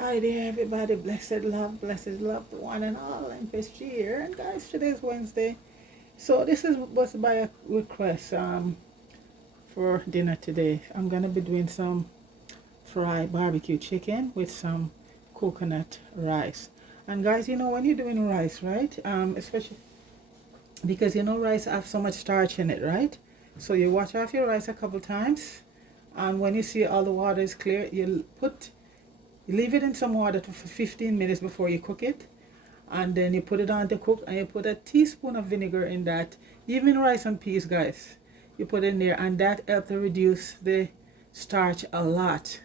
Hi there, everybody. Blessed love, one and all. I'm Pastor here, and guys, today's Wednesday, so this is was by a request for dinner today. I'm gonna be doing some fried barbecue chicken with some coconut rice. And guys, when you're doing rice, right? Especially because rice have so much starch in it, right? So you wash off your rice a couple times, and when you see all the water is clear, you leave it in some water for 15 minutes before you cook it, and then you put it on to cook, and you put a teaspoon of vinegar in that. Even rice and peas, guys, you put in there, and that helps to reduce the starch a lot.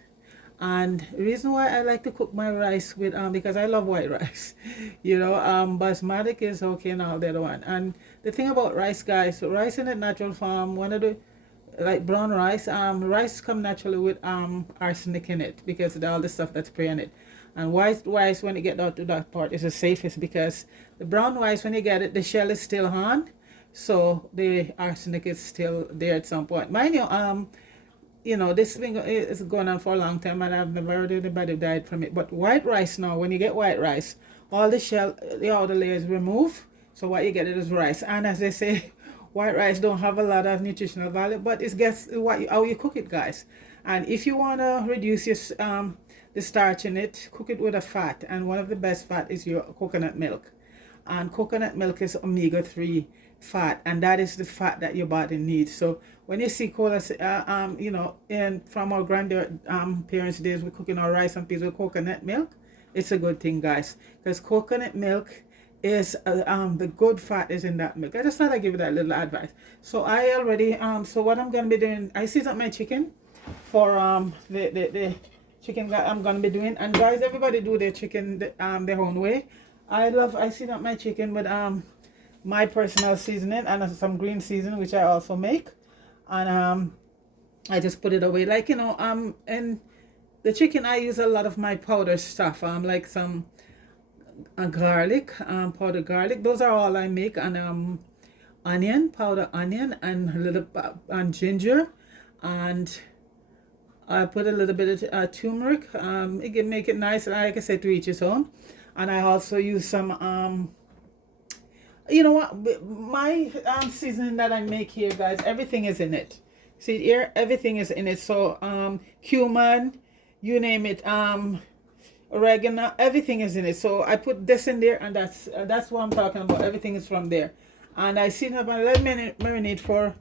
And the reason why I like to cook my rice with because I love white rice, basmati is okay and all the other one. And the thing about rice, guys, so rice in a natural form, one of the like brown rice, rice come naturally with arsenic in it because of all the stuff that's pre in it. And white rice, when you get down to that part, is the safest because the brown rice, when you get it, the shell is still on, so the arsenic is still there at some point. Mind you, this thing is going on for a long time, and I've never heard anybody died from it. But white rice now, when you get white rice, all the shell, the outer layer is removed. So what you get is rice. And as they say, white rice don't have a lot of nutritional value, but it's guess how you cook it, guys. And if you wanna reduce your the starch in it, cook it with a fat. And one of the best fat is your coconut milk. And coconut milk is omega-3 fat, and that is the fat that your body needs. So when you see cola, and from our grandparents' days, we're cooking our rice and peas with coconut milk. It's a good thing, guys, because coconut milk is the good fat is in that milk. I just thought I'd give you that little advice. So I already so what I'm gonna be doing, I seasoned my chicken for the chicken that I'm gonna be doing. And guys, everybody do their chicken their own way. I season my chicken with my personal seasoning and some green seasoning, which I also make. And I just put it away, like and the chicken, I use a lot of my powder stuff, like some garlic, powdered garlic. Those are all I make. And onion, powder onion, and a little and ginger, and I put a little bit of turmeric. It can make it nice, like I said, to each his own. And I also use some you know what, my seasoning that I make here, guys, everything is in it. See here, everything is in it. So cumin, you name it, oregano, everything is in it. So I put this in there, and that's what I'm talking about. Everything is from there. And I season up and let it marinate for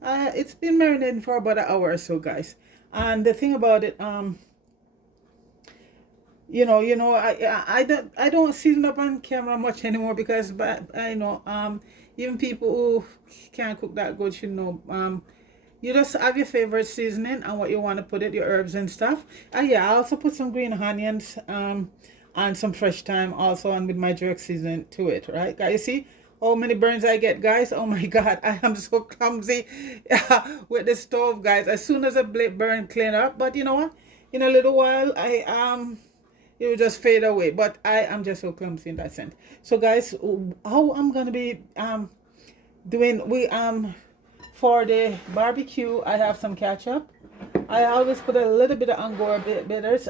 it's been marinating for about an hour or so, guys. And the thing about it, I don't season up on camera much anymore because, but even people who can't cook that good should know. You just have your favorite seasoning and what you want to put it, your herbs and stuff. And yeah, I also put some green onions and some fresh thyme also on with my jerk seasoning to it, right? Guys, you see how many burns I get, guys? Oh my God, I am so clumsy with the stove, guys. As soon as a burn clean up, but you know what? In a little while, it will just fade away. But I am just so clumsy in that sense. So guys, how I'm gonna be doing for the barbecue, I have some ketchup. I always put a little bit of Angora bitters,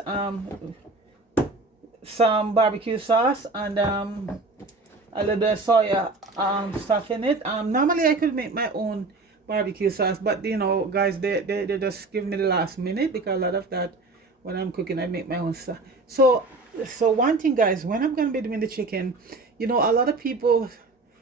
some barbecue sauce, and a little bit of soya stuff in it. Normally I could make my own barbecue sauce, but guys, they just give me the last minute because a lot of that when I'm cooking, I make my own stuff. So one thing, guys, when I'm gonna be doing the chicken, a lot of people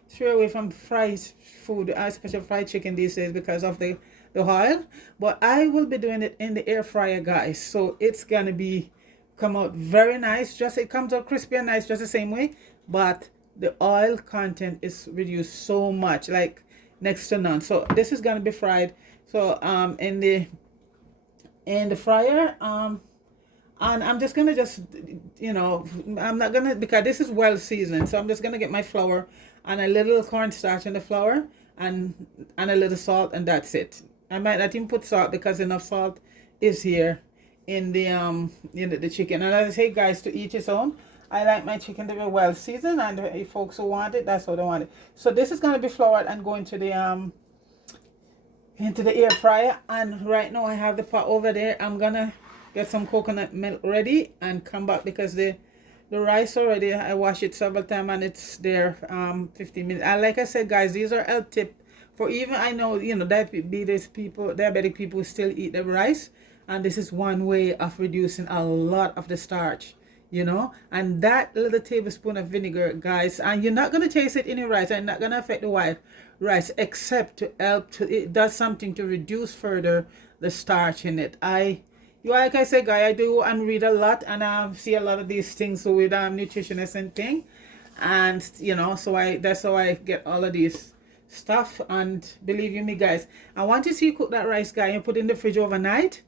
stray away from fried food, especially fried chicken these days because of the oil. But I will be doing it in the air fryer, guys. So it's gonna be come out very nice. Just it comes out crispy and nice, just the same way. But the oil content is reduced so much, like next to none. So this is gonna be fried. So in the fryer, and I'm just gonna I'm not gonna, because this is well seasoned, so I'm just gonna get my flour and a little cornstarch in the flour, and a little salt, and that's it. I might not even put salt because enough salt is here in the chicken. And as I say, guys, to each his own. I like my chicken to be well seasoned, and if folks who want it, that's what they want it. So this is gonna be floured and go into the air fryer. And right now I have the pot over there. I'm gonna get some coconut milk ready and come back, because the rice already, I wash it several times and it's there 15 minutes. And like I said, guys, these are health tip for, even I know, you know, diabetic people still eat the rice, and this is one way of reducing a lot of the starch, you know. And that little tablespoon of vinegar, guys, and you're not going to taste it in your rice and not going to affect the white rice, except to help to, it does something to reduce further the starch in it. Like I said, guy, I do and read a lot, and see a lot of these things with nutritionists and thing, and you know, so that's how I get all of these stuff. And believe you me, guys, I want to see you cook that rice, guy, and put it in the fridge overnight.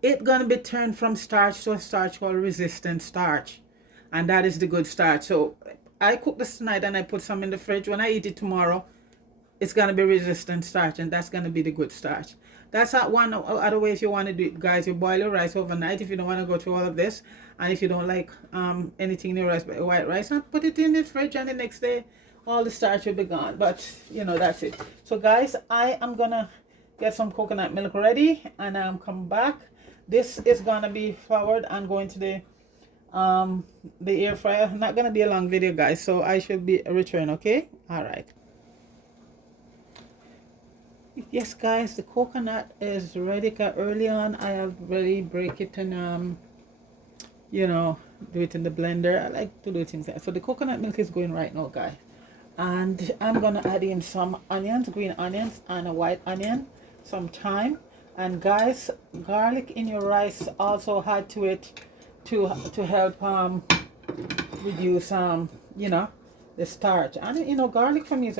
It's gonna be turned from starch to a starch called resistant starch, and that is the good starch. So I cook this tonight and I put some in the fridge. When I eat it tomorrow, it's gonna be resistant starch, and that's gonna be the good starch. That's not one other way if you want to do it, guys. You boil your rice overnight if you don't want to go through all of this, and if you don't like anything in your rice but white rice, and put it in the fridge, and the next day all the starch will be gone. But you know, that's it. So guys, I am gonna get some coconut milk ready, and come back. This is gonna be floured and going to the air fryer. Not gonna be a long video, guys, so I should be return. Okay, all right. Yes, guys, the coconut is ready. Early on I have already break it and you know, do it in the blender. I like to do things like that. So the coconut milk is going right now, guys, and I'm gonna add in some onions, green onions and a white onion, some thyme, and guys, garlic in your rice also add to it to help reduce you know, the starch. And you know, garlic for me is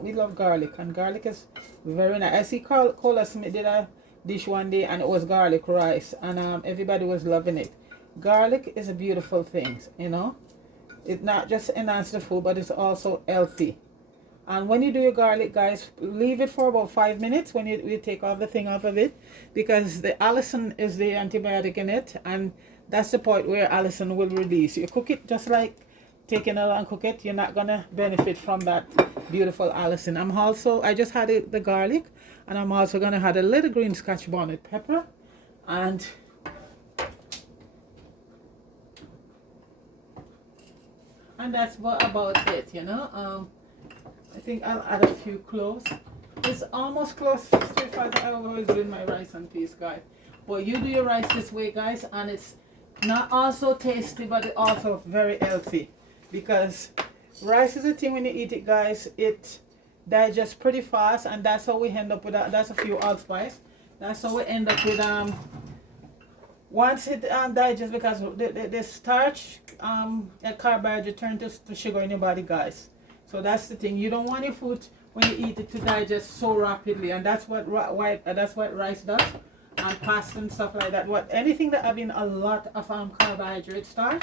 we love garlic, and garlic is very nice. I see Cola Smith did a dish one day and it was garlic rice, and everybody was loving it. Garlic is a beautiful thing, you know. It not just enhances the food, but it's also healthy. And when you do your garlic, guys, leave it for about 5 minutes when you take off the thing off of it, because the allicin is the antibiotic in it, and that's the point where allicin will release. You cook it just like taking it and cook it, you're not gonna benefit from that beautiful allicin. I just had the garlic, and I'm also gonna add a little green Scotch bonnet pepper, and that's about it, you know. I think I'll add a few cloves. It's almost close to as I always do in my rice and peas, guys. But you do your rice this way, guys, and it's not also tasty, but it's also very healthy, because rice is a thing when you eat it, guys, it digests pretty fast, and that's how we end up with that's a few allspice. That's how we end up with once it digests, because the starch and carbohydrate turn to sugar in your body, guys. So that's the thing. You don't want your food when you eat it to digest so rapidly, and that's what rice does, and pasta and stuff like that. Anything that having a lot of carbohydrate starch,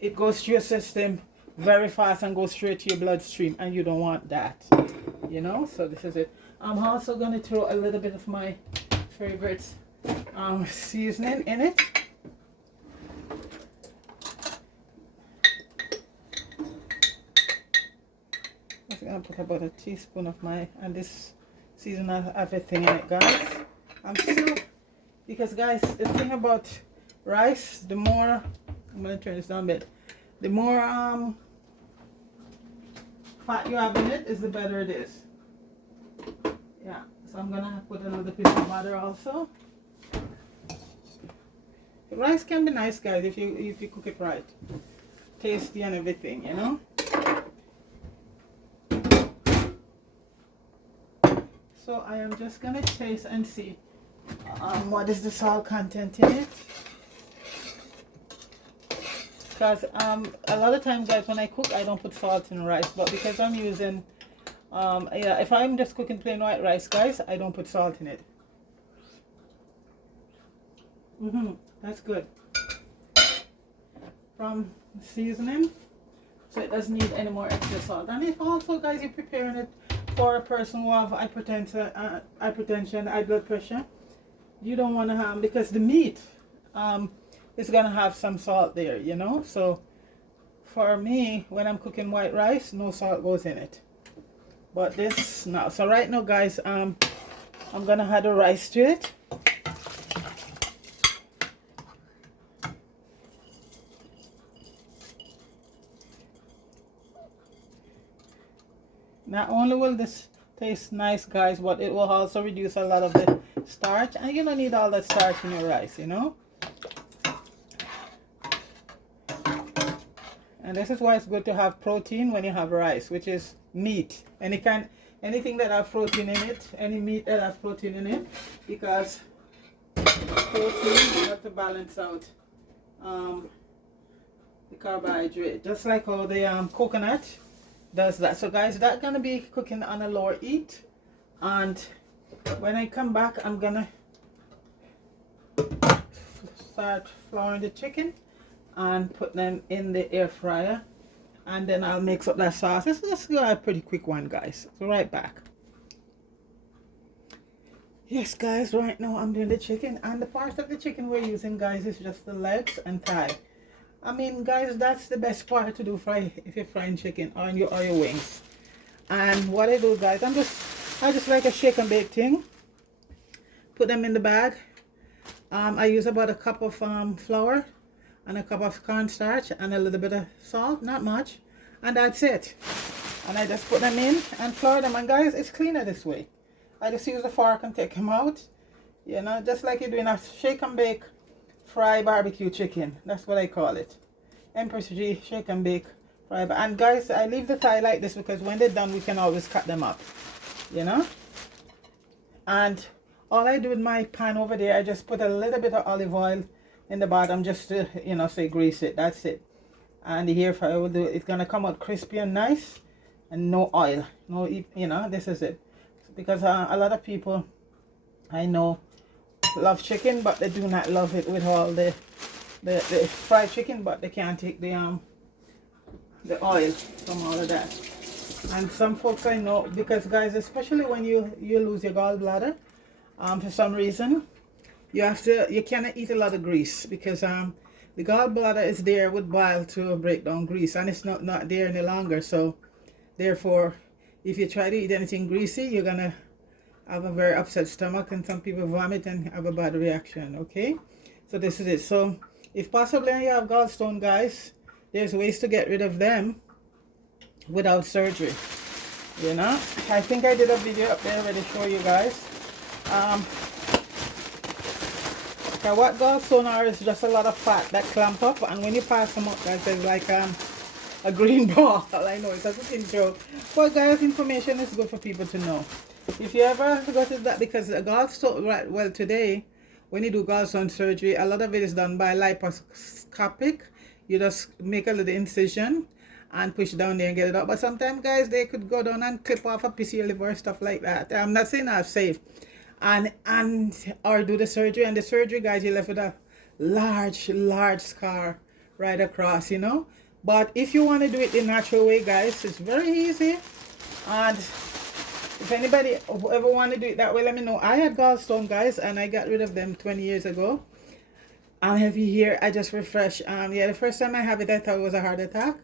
it goes through your system very fast and goes straight to your bloodstream, and you don't want that, you know. So this is it. I'm also going to throw a little bit of my favorite seasoning in it. I'm going to put about a teaspoon of and this season has everything in it, guys. I'm still, because guys, the thing about rice, the more, I'm going to turn this down a bit, the more fat you have in it is the better it is. Yeah, so I'm going to put a little bit of butter also. The rice can be nice, guys, if you cook it right. Tasty and everything, you know. So I am just gonna taste and see what is the salt content in it, because a lot of times, guys, when I cook I don't put salt in rice, but because I'm using yeah, if I'm just cooking plain white rice, guys, I don't put salt in it. That's good. From seasoning, so it doesn't need any more extra salt. And if also, guys, you're preparing it for a person who have hypertension, high blood pressure, you don't want to because the meat is going to have some salt there, you know. So for me, when I'm cooking white rice, no salt goes in it, but this now. So right now, guys, I'm going to add the rice to it. Not only will this taste nice, guys, but it will also reduce a lot of the starch, and you don't need all that starch in your rice, you know. And this is why it's good to have protein when you have rice, which is meat. Anything that have protein in it, any meat that has protein in it, because protein have to balance out the carbohydrate, just like how the coconut does that. So guys, that's gonna be cooking on a lower heat, and when I come back, I'm gonna start flouring the chicken and put them in the air fryer, and then I'll mix up that sauce. This is a pretty quick one, guys. So right back. Yes, guys, right now I'm doing the chicken, and the parts of the chicken we're using, guys, is just the legs and thigh. I mean, guys, that's the best part to do if you're frying chicken or your wings. And what I do, guys, I just like a shake and bake thing. Put them in the bag. I use about a cup of flour and a cup of cornstarch and a little bit of salt, not much, and that's it. And I just put them in and flour them, and guys, it's cleaner this way. I just use the fork and take them out, you know, just like you're doing a shake and bake fry barbecue chicken. That's what I call it. Empress G shake and bake fry. And guys, I leave the thigh like this because when they're done we can always cut them up, you know. And all I do with my pan over there, I just put a little bit of olive oil in the bottom just to, you know, say grease it. That's it. And the air fryer will do it. It's gonna come out crispy and nice, and no oil, no, you know, this is it. Because a lot of people I know love chicken, but they do not love it with all the fried chicken, but they can't take the oil from all of that. And some folks I know, because guys, especially when you lose your gallbladder, for some reason, you cannot eat a lot of grease, because the gallbladder is there with bile to break down grease, and it's not there any longer. So therefore, if you try to eat anything greasy, you're gonna have a very upset stomach, and some people vomit and have a bad reaction. Okay, so this is it. So if possibly you have gallstone, guys, there's ways to get rid of them without surgery, you know. I think I did a video up there already show you guys. Now what gallstone are is just a lot of fat that clamp up, and when you pass them up, guys, there's like a green ball. I know it's a cooking show, but guys, information is good for people to know. If you ever got that, because a gallstone, right, well, today when you do gallstone surgery, a lot of it is done by laparoscopic. You just make a little incision and push down there and get it out. But sometimes, guys, they could go down and clip off a piece of your liver, stuff like that. I'm not saying that's safe, and or do the surgery, and the surgery, guys, you're left with a large scar right across, you know. But if you want to do it the natural way, guys, it's very easy. And if anybody ever want to do it that way, let me know. I had gallstone, guys, and I got rid of them 20 years ago. I have you here. I just refreshed. Yeah, the first time I have it, I thought it was a heart attack,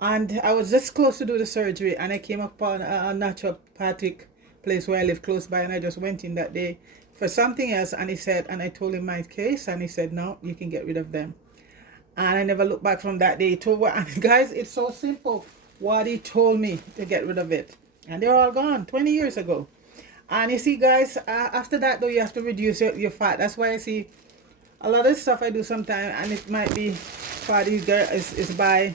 and I was just close to do the surgery, and I came upon a naturopathic place where I live close by, and I just went in that day for something else, and he said, and I told him my case, and he said, no, you can get rid of them. And I never looked back from that day. He told, and guys, it's so simple what he told me to get rid of it, and they're all gone 20 years ago. And you see, guys, after that though, you have to reduce your fat. That's why I see a lot of stuff I do sometimes, and it might be for these girls, is by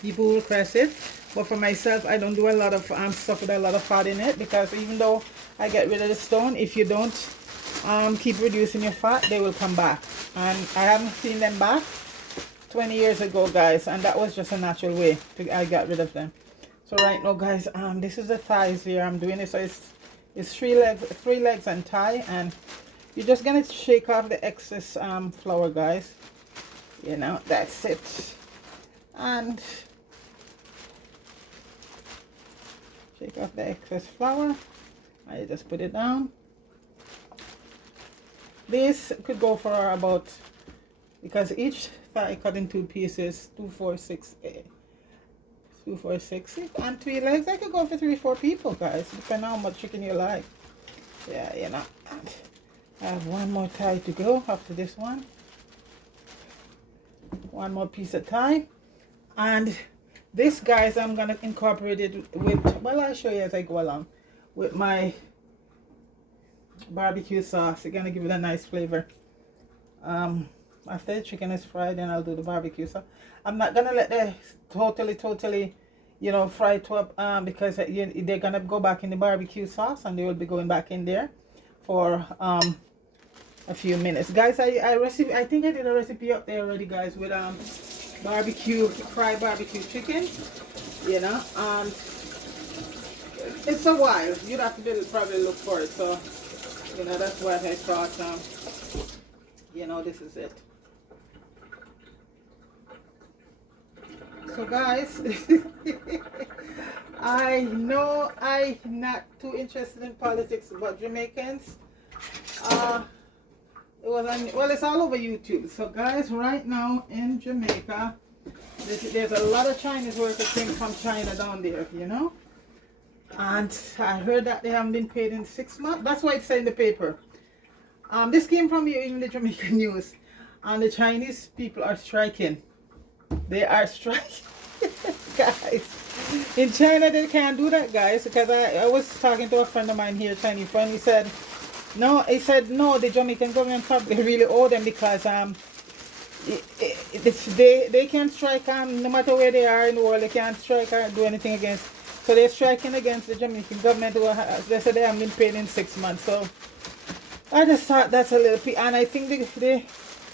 people who request it. But for myself, I don't do a lot of stuff with a lot of fat in it, because even though I get rid of the stone, if you don't keep reducing your fat, they will come back. And I haven't seen them back 20 years ago, guys, and that was just a natural way I got rid of them. So right now, guys, this is the thighs here. I'm doing it, so it's three legs and thigh, and you're just gonna shake off the excess flour, guys, you know. That's it. And shake off the excess flour. I just put it down. This could go for about, because each thigh cut in 2 pieces, 2, 4, 6, 2, 4, 6, and 3 legs. I could go for 3, 4 people, guys, depending on how much chicken you like. Yeah, you know. And I have one more thigh to go after this one. One more piece of thigh. And This, guys, I'm gonna incorporate it with, well, I'll show you as I go along, with my barbecue sauce. It's gonna give it a nice flavor. After the chicken is fried, then I'll do the barbecue sauce. I'm not gonna let the totally, you know, fry it up, because they're gonna go back in the barbecue sauce, and they will be going back in there for a few minutes, guys. I think I did a recipe up there already, guys, with fried barbecue chicken, you know. It's a while, you'd have to probably look for it, so you know, that's why I thought, you know, this is it. So, guys, I know I'm not too interested in politics, but Jamaicans, it's all over YouTube. So, guys, right now in Jamaica, there's a lot of Chinese workers came from China down there, you know. And I heard that they haven't been paid in 6 months. That's why it said in the paper. This came from in the Jamaican news, and the Chinese people are striking. They are striking, guys. In China, they can't do that, guys. Because I was talking to a friend of mine here, Chinese friend. He said no. The Jamaican government probably really owe them, because they can't strike no matter where they are in the world. They can't strike or do anything against. So they're striking against the Jamaican government. They said they haven't been paid in 6 months. So I just thought that's a little and I think the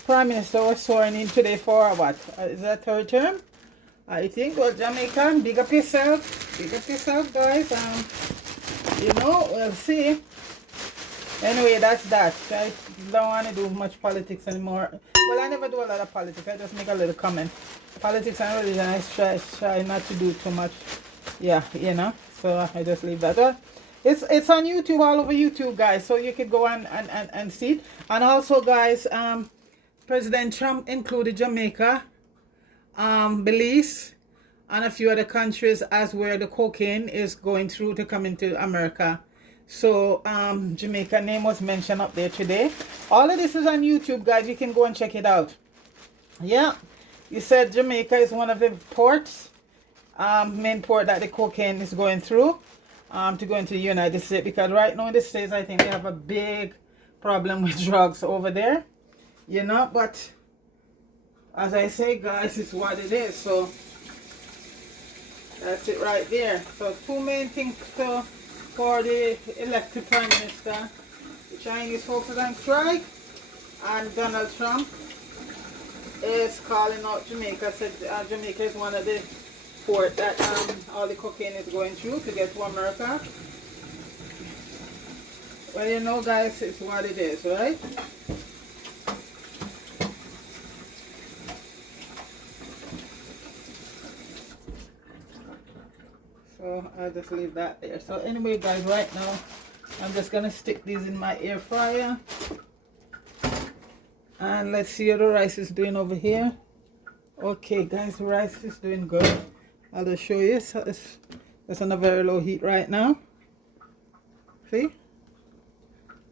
Prime Minister was sworn in today for what? Is that third term? I think. Well, Jamaica, big up yourself. Big up yourself, guys. You know, we'll see. Anyway, that's that. I don't want to do much politics anymore. Well, I never do a lot of politics. I just make a little comment. Politics and religion, I try not to do too much. Yeah, you know. So I just leave that. Well, it's on YouTube, all over YouTube, guys. So you can go and see it. And also, guys, President Trump included Jamaica, Belize, and a few other countries as where the cocaine is going through to come into America. So Jamaica name was mentioned up there today. All of this is on YouTube, guys. You can go and check it out. Yeah, you said Jamaica is one of the ports, main port that the cocaine is going through, to go into the United States, because right now in the States, I think they have a big problem with drugs over there, you know. But as I say, guys, it's what it is. So that's it right there. So two main things for the elected Prime Minister: the Chinese folks are on strike, and Donald Trump is calling out Jamaica. Said Jamaica is one of the port that all the cocaine is going through to get to America. Well, you know, guys, it's what it is, right? So I'll just leave that there. So anyway, guys, right now I'm just gonna stick these in my air fryer, and let's see how the rice is doing over here. Okay, guys, the rice is doing good. I'll just show you. So it's on a very low heat right now. See,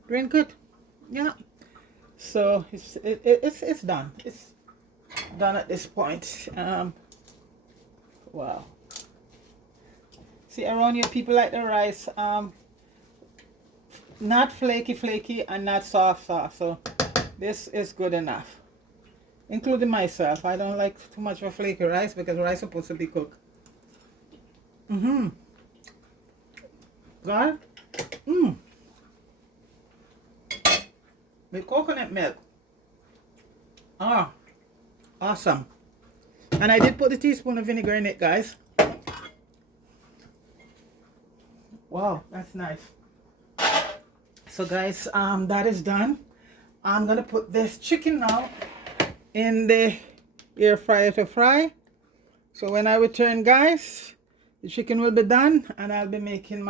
doing good. Yeah. So it's done. It's done at this point. Wow. See, around here, people like the rice, not flaky, and not soft. So this is good enough. Including myself. I don't like too much of a flaky rice, because rice is supposed to be cooked. God. With coconut milk. Ah, awesome. And I did put a teaspoon of vinegar in it, guys. Wow, that's nice. So, guys, that is done. I'm gonna put this chicken now in the air fryer to fry. So when I return, guys, the chicken will be done, and I'll be making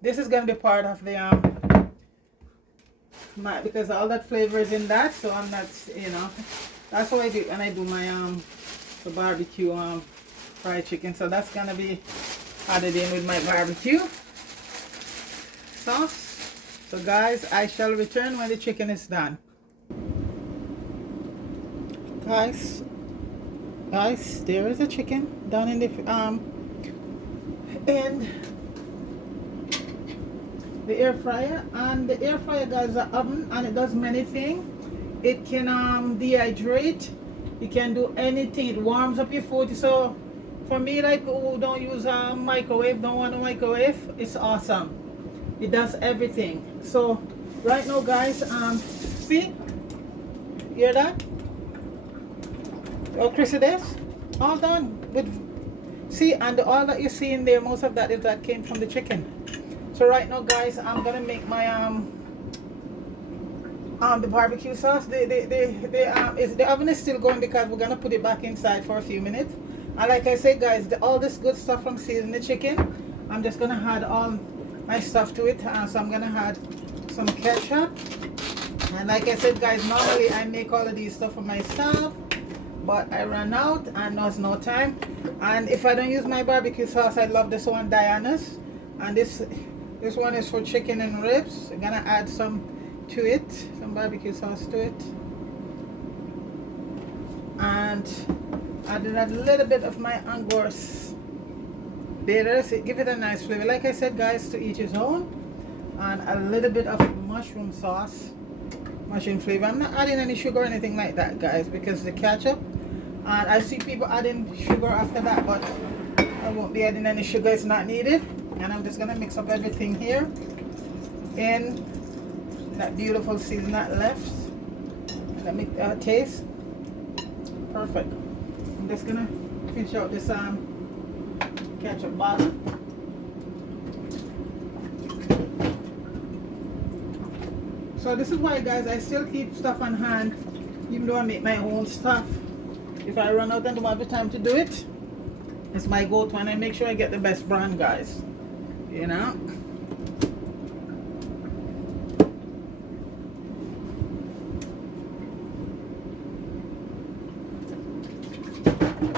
this is gonna be part of the because all that flavor is in that. So I'm not, you know, that's what I do when I do my the barbecue fried chicken. So that's gonna be added in with my barbecue sauce. So, guys, I shall return when the chicken is done. Guys, there is the chicken done in the air fryer. And the air fryer, guys, the oven, and it does many things. It can dehydrate. It can do anything. It warms up your food. So for me, like, who don't use a microwave, don't want a microwave, it's awesome. It does everything. So right now, guys, see, hear that? Oh, Chris, it is all done with. See, and the oil that you see in there, most of that came from the chicken. So right now, guys, I'm gonna make my the barbecue sauce. The oven is still going because we're gonna put it back inside for a few minutes. And like I said, guys, all this good stuff from seasoning the chicken, I'm just gonna add all my stuff to it. So I'm gonna add some ketchup. And like I said, guys, normally I make all of these stuff for myself, but I ran out and there's no time. And if I don't use my barbecue sauce, I love this one, Diana's. And this one is for chicken and ribs. I'm gonna add some to it, some barbecue sauce to it, and added a little bit of my Angus bitters. Give it a nice flavor. Like I said, guys, to each his own. And a little bit of mushroom sauce, mushroom flavor. I'm not adding any sugar or anything like that, guys, because the ketchup. And I see people adding sugar after that, but I won't be adding any sugar. It's not needed. And I'm just gonna mix up everything here in that beautiful season that left. Let me taste. Perfect. I'm just gonna finish out this ketchup bottle. So this is why, guys, I still keep stuff on hand, even though I make my own stuff. If I run out and don't have the time to do it, it's my go-to, and I make sure I get the best brand, guys. You know.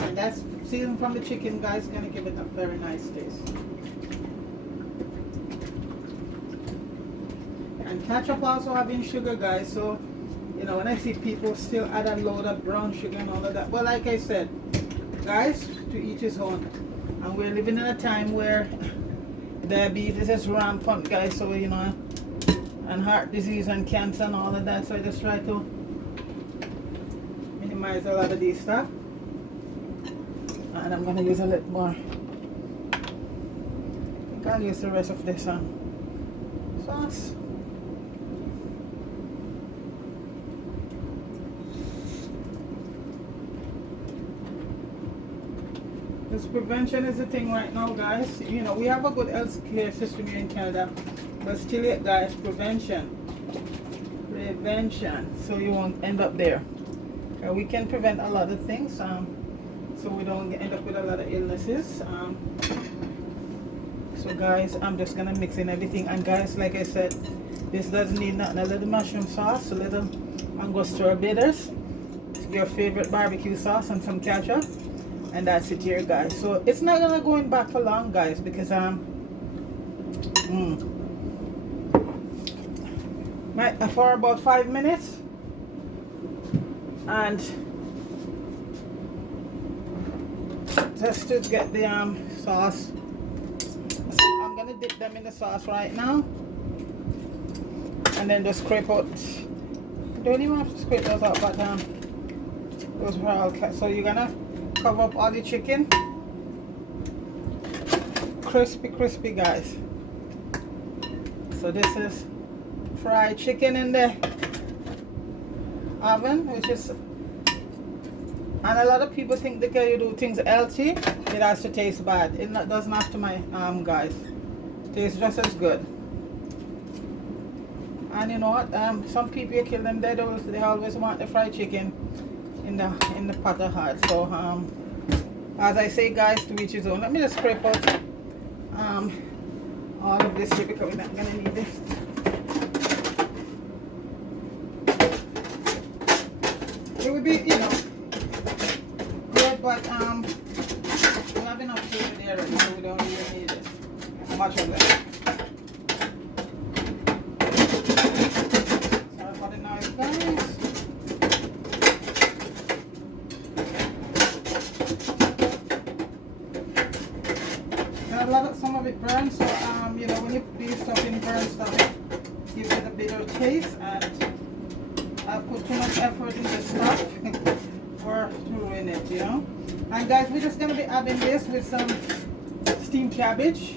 And that's seasoned from the chicken, guys. Gonna give it a very nice taste. And ketchup also having sugar, guys. So, you know, when I see people still add a load of brown sugar and all of that, well, like I said, guys, to each his own. And we're living in a time where diabetes is rampant, guys, so you know, and heart disease and cancer and all of that. So I just try to minimize a lot of these stuff. And I'm gonna use a little more. I think I'll use the rest of this sauce. This prevention is the thing right now, guys. You know, we have a good health care system here in Canada, but still yet, guys, prevention. So you won't end up there. We can prevent a lot of things, so we don't end up with a lot of illnesses. So guys, I'm just gonna mix in everything. And guys, like I said, this doesn't need nothing. A little mushroom sauce, a little Angostura bitters, your favorite barbecue sauce, and some ketchup. And that's it here, guys. So it's not gonna go in back for long, guys, because for about 5 minutes. And just to get the sauce, so I'm gonna dip them in the sauce right now, and then just scrape out. Don't even have to scrape those out, but those were all cut. So you're gonna cover up all the chicken. Crispy, guys. So this is fried chicken in the oven, which is, and a lot of people think that you do things healthy, it has to taste bad. It doesn't have to, guys. Tastes just as good. And you know what? Some people, you kill them dead. They always want the fried chicken in the pot of hot. So as I say, guys, to each his own. Let me just scrape out all of this here because we're not gonna need this. It would be, you know, good, but we have enough food there right now. We don't really need it. Much of that. Sorry for the noise, guys. put too much effort into stuff or to ruin it, you know. And guys, we're just gonna be having this with some steamed cabbage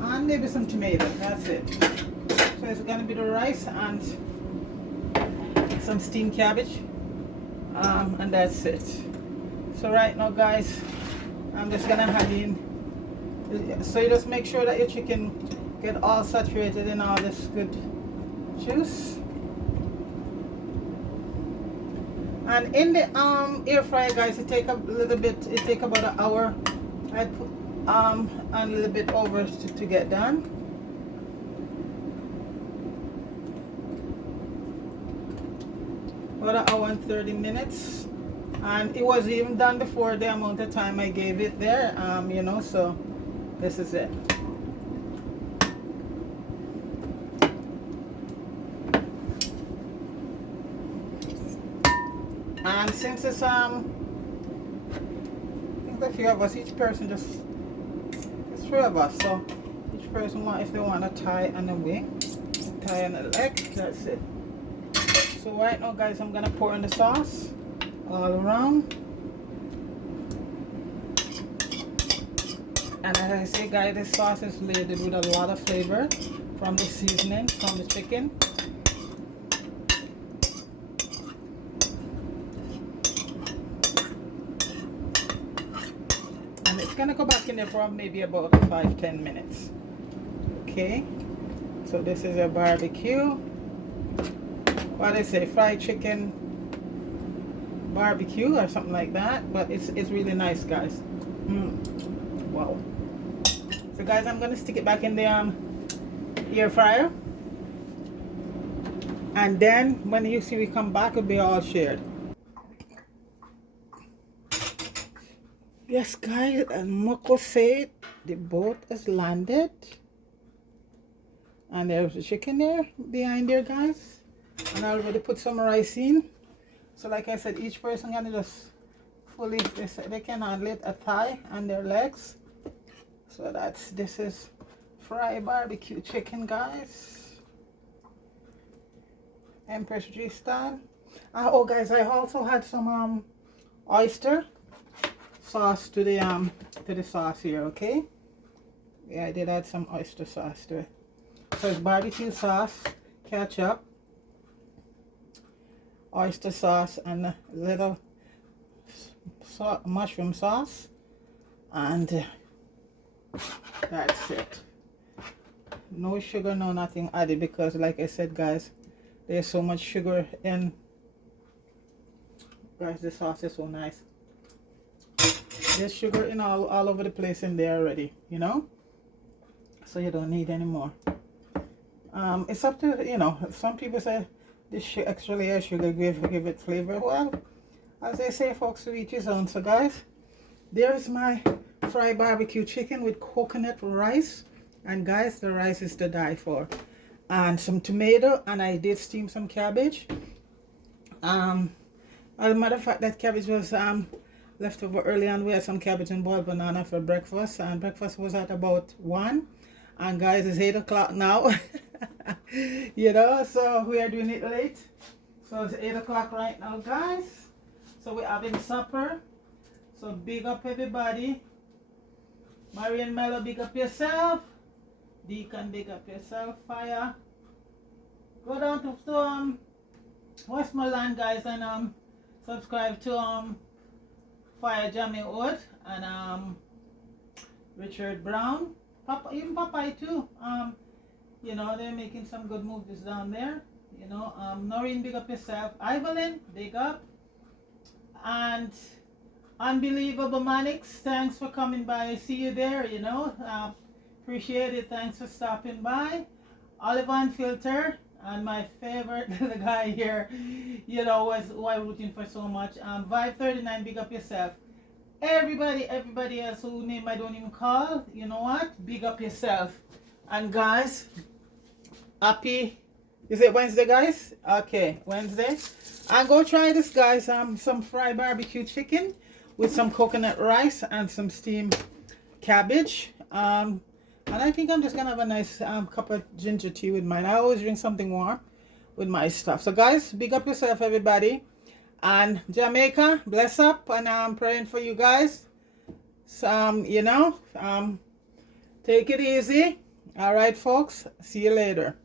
and maybe some tomato. That's it. So it's gonna be the rice and some steamed cabbage, and that's it. So right now, guys, I'm just gonna add in. So you just make sure that your chicken get all saturated in all this good juice. And in the air fryer, guys, it take a little bit. It take about an hour. I put and a little bit over to get done. About an hour and 30 minutes, and it was even done before the amount of time I gave it there. You know, so this is it. And since it's I think the few of us, each person just, it's 3 of us, so each person want, if they want a thigh and a wing, a thigh and a leg, that's it. So right now, guys, I'm gonna pour in the sauce all around. And as I say, guys, this sauce is loaded with a lot of flavor from the seasoning, from the chicken. Gonna go back in there for maybe about 5-10 minutes. Okay, so this is a barbecue, what I say, fried chicken barbecue or something like that, but it's really nice, guys. Wow. So guys, I'm gonna stick it back in the air fryer, and then when you see we come back, it'll be all shared. Yes, guys, and Moko said the boat has landed. And there's a chicken there behind there, guys. And I already put some rice in. So like I said, each person gonna just fully, they can handle it, a thigh and their legs. So this is fried barbecue chicken, guys. Empress G style. Oh guys, I also had some oyster sauce to the sauce here, okay? Yeah, I did add some oyster sauce to it. So it's barbecue sauce, ketchup, oyster sauce, and a little mushroom sauce, and that's it. No sugar, no nothing added, because like I said, guys, there's so much sugar in. Guys, the sauce is so nice. There's sugar in all over the place in there already, you know, so you don't need any more. It's up to, you know, some people say this extra layer of sugar give it flavor. Well, as they say, folks, to each his own. So guys, there's my fried barbecue chicken with coconut rice, and guys, the rice is to die for, and some tomato, and I did steam some cabbage. As a matter of fact, that cabbage was left over early on. We had some cabbage and boiled banana for breakfast, and breakfast was at about 1, and guys, it's 8 o'clock now. You know, so we are doing it late, so it's 8 o'clock right now, guys. So we're having supper. So big up everybody. Marian Mello, big up yourself. Deacon, big up yourself. Fire, go down to Westmoreland, guys, and subscribe to Fire Jamie Wood and Richard Brown, Papa, even Popeye too. You know, they're making some good movies down there. You know, Noreen, big up yourself. Evelyn, big up. And Unbelievable Manix, thanks for coming by. See you there, you know. Appreciate it. Thanks for stopping by. Olivan Filter, and my favorite the guy here, you know, was who I'm rooting for so much. Vibe 39, big up yourself. Everybody else whose name I don't even call, you know what? Big up yourself. And guys, happy, is it Wednesday, guys? Okay, Wednesday. And go try this, guys. Some fried barbecue chicken with some coconut rice and some steamed cabbage. And I think I'm just gonna have a nice cup of ginger tea with mine. I always drink something warm with my stuff. So guys, big up yourself, everybody. And Jamaica, bless up, and I'm praying for you guys. So, take it easy. All right, folks. See you later.